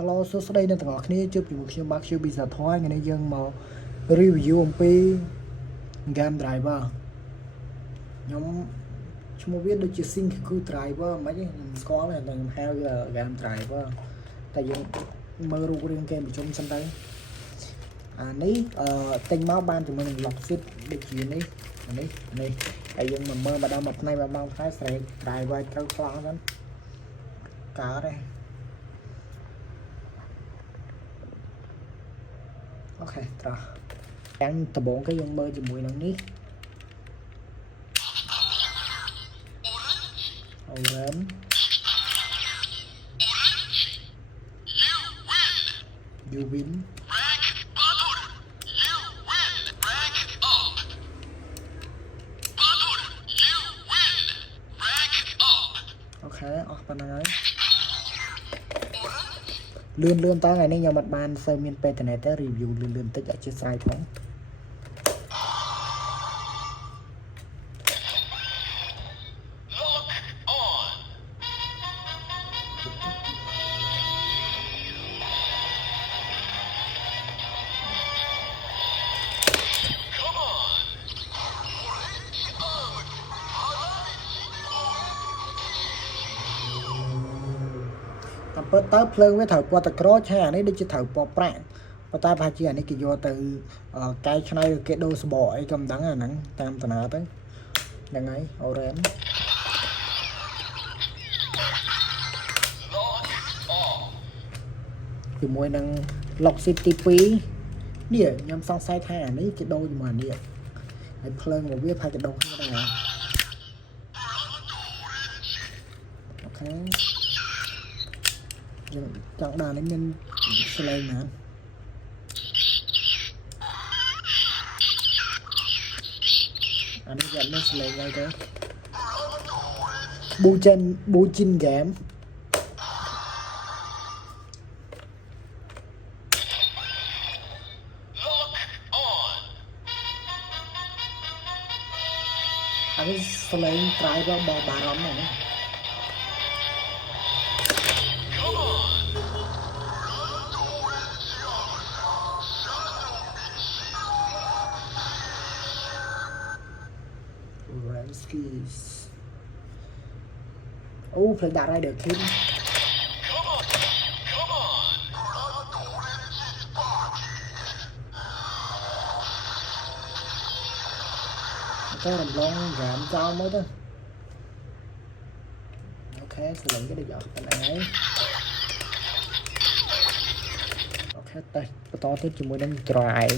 Hello សួស្តីអ្នកទាំងអស់គ្នាជួបជាមួយខ្ញុំបាទ Q Visa ថយថ្ងៃនេះយើងមក review អំពី game driver ខ្ញុំឈ្មោះវាដូចជា Sync driver មិនហីខ្ញុំស្គាល់តែខ្ញុំហៅ game driver តែយើងមើលរូបរាងគេប្រជុំសិនទៅអានេះទិញមកបានជាមួយនឹង lock fit ដូចជានេះនេះហើយយើងមកមើលម្ដងមួយថ្ងៃស្រែក driver ត្រូវខ្លងហ្នឹងកើតទេអូខេត្រោះទាំងដំបូងគេយើងមើលជាមួយនឹងនេះ Orange you winអូខេអស់ប៉ុណ្ណឹងហើយលឿនតើថ្ងៃនេះខ្ញុំអត់បានសូវមានពេលទៅទេ review លឿនតិចអធិស្ឋានផងតាមពិតតើភ្លើងវាត្រូវពណ៌ទឹកក្រឆានេះដូចជាត្រូវពណ៌ប្រាក់ប៉ុន្តែប្រហែលជាអានេះគេយកទៅកែច្នៃគេដូរសបកអីក៏មិនដឹងអាហ្នឹងតាមតាណាទៅហ្នឹងហើយ Orange ជាមួយនឹង Lock City 2នេះខ្ញុំសង្ស័យថាអានេះគេដូរជាមួយអានេះហើយភ្លើងរបស់វាប្រហែលជាដូរគ្នាដែរអូខេយើងចង់ដាក់នេះមានស្លេងណាអានេះវាមានស្លេងអីទៅ Bujin game អានេះស្លេង driver បបារម្ភហ្នឹងSkis អូផ្លេចដាក់ Rider King តែរំលងហ្គេមចោលមកទៅអូខេស្លេងគេដូចអត់ប៉ុណ្ណឹងហើយអូខេតេស្តបន្តទៀតជាមួយនឹង Try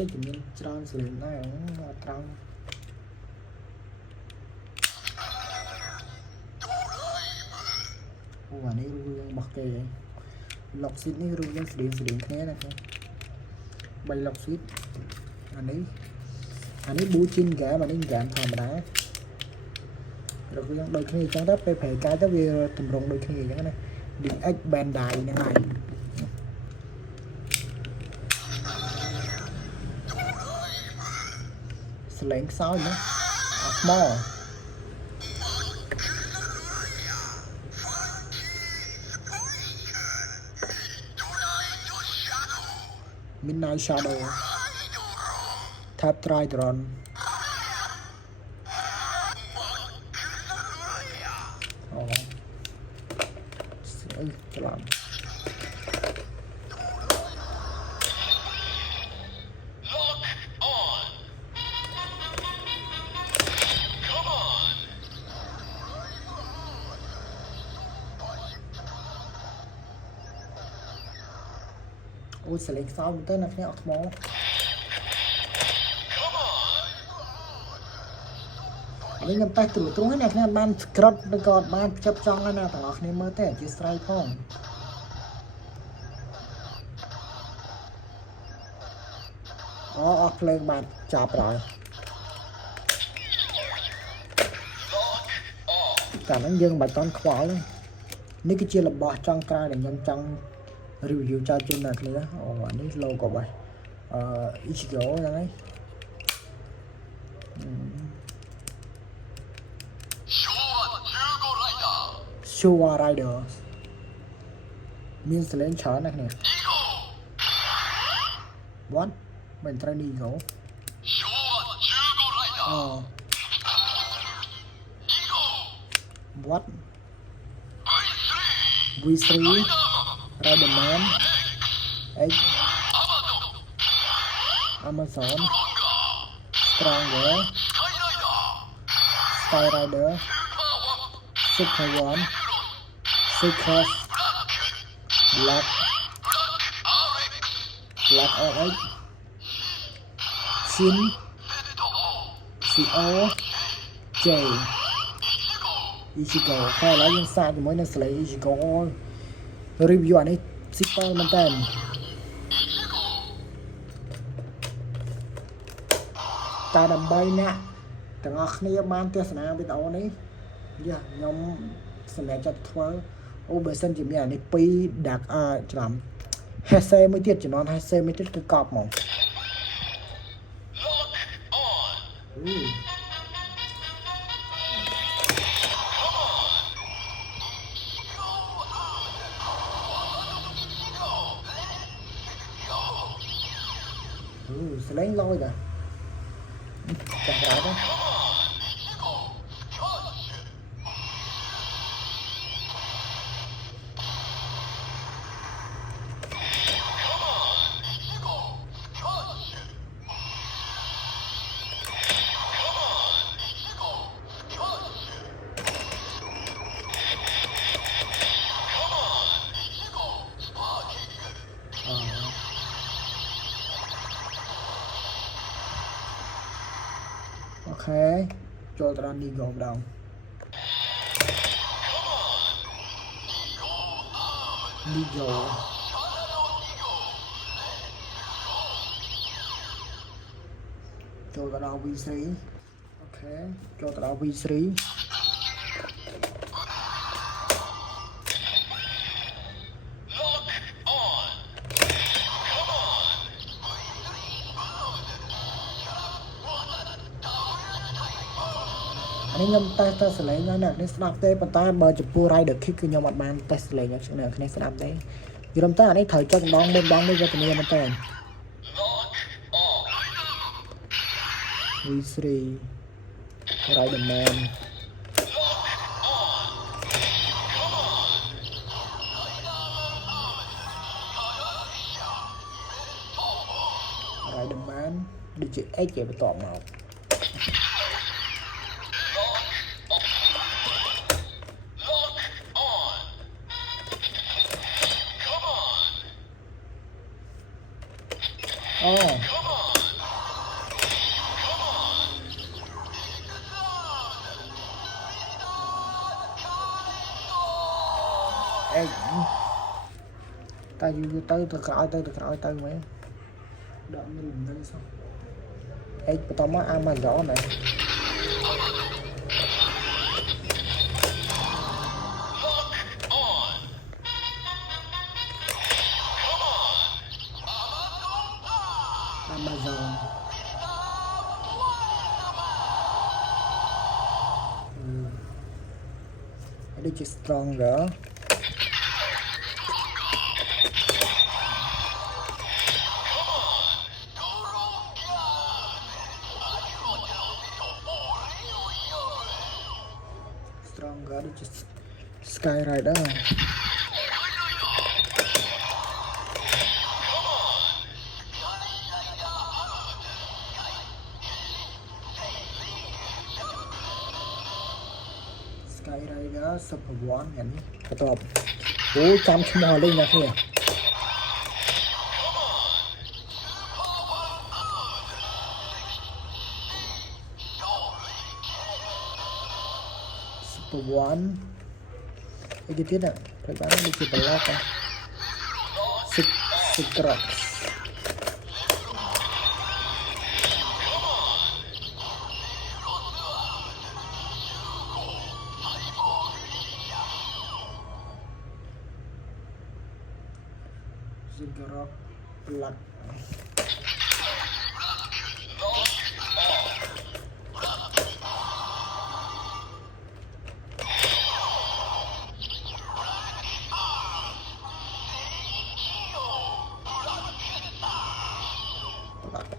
ដូចជាមានច្រើនស្លេងដែរអត់ត្រង់អូអានេះរូបរាងរបស់គេ Lock Seat នេះរូបរាងស្តៀងគ្នាណាគេ3 Lock Seat អានេះ Bujin game អានេះ game ធម្មតារូបរាងដូចគ្នាអញ្ចឹងទៅពេលប្រែកាយទៅវាទម្រង់ដូចគ្នាអញ្ចឹងណា DX Bandai ហ្នឹងហើយស្លេងខ្សោយណាថ្មMidnight Shadow Tap Tridron អូស្អីច្រឡំអូសលេងខ្សោយទៅណាគ្នាអត់ថ្មនេះខ្ញុំតេស្តទ្រង់ហ្នឹងអ្នកគ្នាបានស្ក្រឹតឬក៏បានចាប់ចង់ណាទាំងអស់គ្នាមើលទេអធិស្ឋានផងអូអស់ភ្លើងបានចាប់ហើយតែហ្នឹងយើងមិនបាច់តន់ខ្វល់នេះគឺជារបស់ចុងក្រោយដែលខ្ញុំចង់ review ចោលជូនអ្នកគ្នាអូអានេះ logo បាយIchigo ហ្នឹងហើយ Showa Rider មានសលេងច្រើនណាស់គ្នា what មិនត្រូវនេះហ្គោអូ what V3 Riderman X Amazon Stronger Skyrider Super One Secret Black RX Shin CO J Ichigo ហើយឥឡូវយើងសាកជាមួយនឹងស្លេ Ichigo review អានេះ simple មែនតើតែដើម្បីអ្នកទាំងអស់គ្នាបានទស្សនាវីដេអូនេះខ្ញុំសម្រាប់ចាត់ធ្វើអូបើសិនជាមានអានេះ2ដាក់ច្រឡំ Hesse មួយទៀតចំនួន Hesse មួយទៀតគឺកប់ហ្មងសលេងលយតាចាំក្រោយទៅអូខេចូលទៅដល់ Nigo ម្ដង Nigo ចូលទៅដល់ V3 អូខេចូលទៅដល់ V3 នេះខ្ញុំតេស្តសលេងណាអ្នកនេះស្ដាប់ទេប៉ុន្តែបើចំពោះ Rider Kick គឺខ្ញុំអត់បានតេស្តសលេងអ្នកនេះស្ដាប់ទេយល់តែអានេះត្រូវចុចម្ដងមួយវេទនាមែនតើ V3 Riderman Riderman ដូចជា X គេបន្តមកអូអេតែយូរទៅក្រោយទៅមែនដាក់មានលំនៅសោះអេបន្តមក Amazon ណាAmazon this is Stronger this is Skyrider Skyrider Super One យ៉ាងនេះបន្ទាប់អូចាំឈ្មោះលេងណាគ្នា Super One អីគេទៀតព្រោះបាននេះជាប្លាកSecret Ziggurat Blood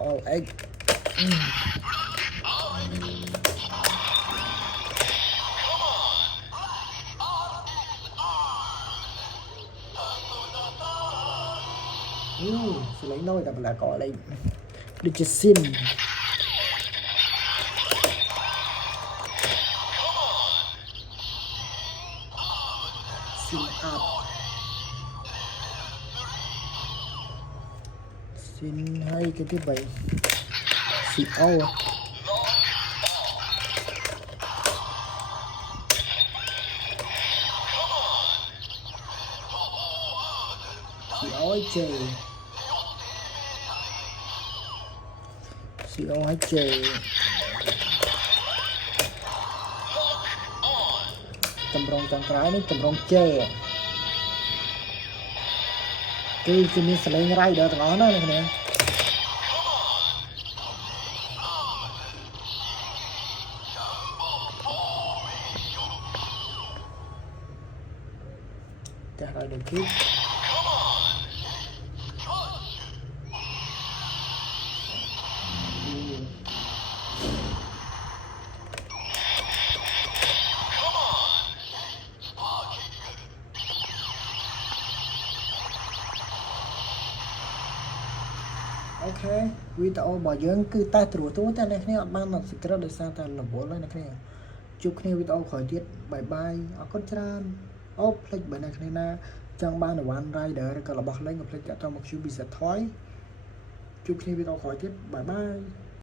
all egg ស្លេងនោះតែបលាកលេងដូចជាស៊ីនស៊ីនអាប់ស៊ីនហើយគេទី3ស៊ីអូឲ្យជេស៊ីអូឲ្យជេតម្រងចុងក្រោយនេះតម្រងជេគឺមានសលេងរ៉ៃដល់ទាំងអស់ណាអ្នកនាងតែហើយដល់គឺអូខេវីដេអូរបស់យើងគឺតែត្រួតតែអ្នកគ្នាអត់បានអត់ secret ដោយសារតែរវល់ហើយអ្នកគ្នាជួបគ្នាវីដេអូក្រោយទៀតបាយបាយអរគុណច្រើនអូផ្លេចបើអ្នកគ្នាណាចង់បាន One Rider ឬក៏របស់លេងកុំភ្លេចតាក់ទងមក QBZ Toy ជួបគ្នាវីដេអូក្រោយទៀតបាយបាយ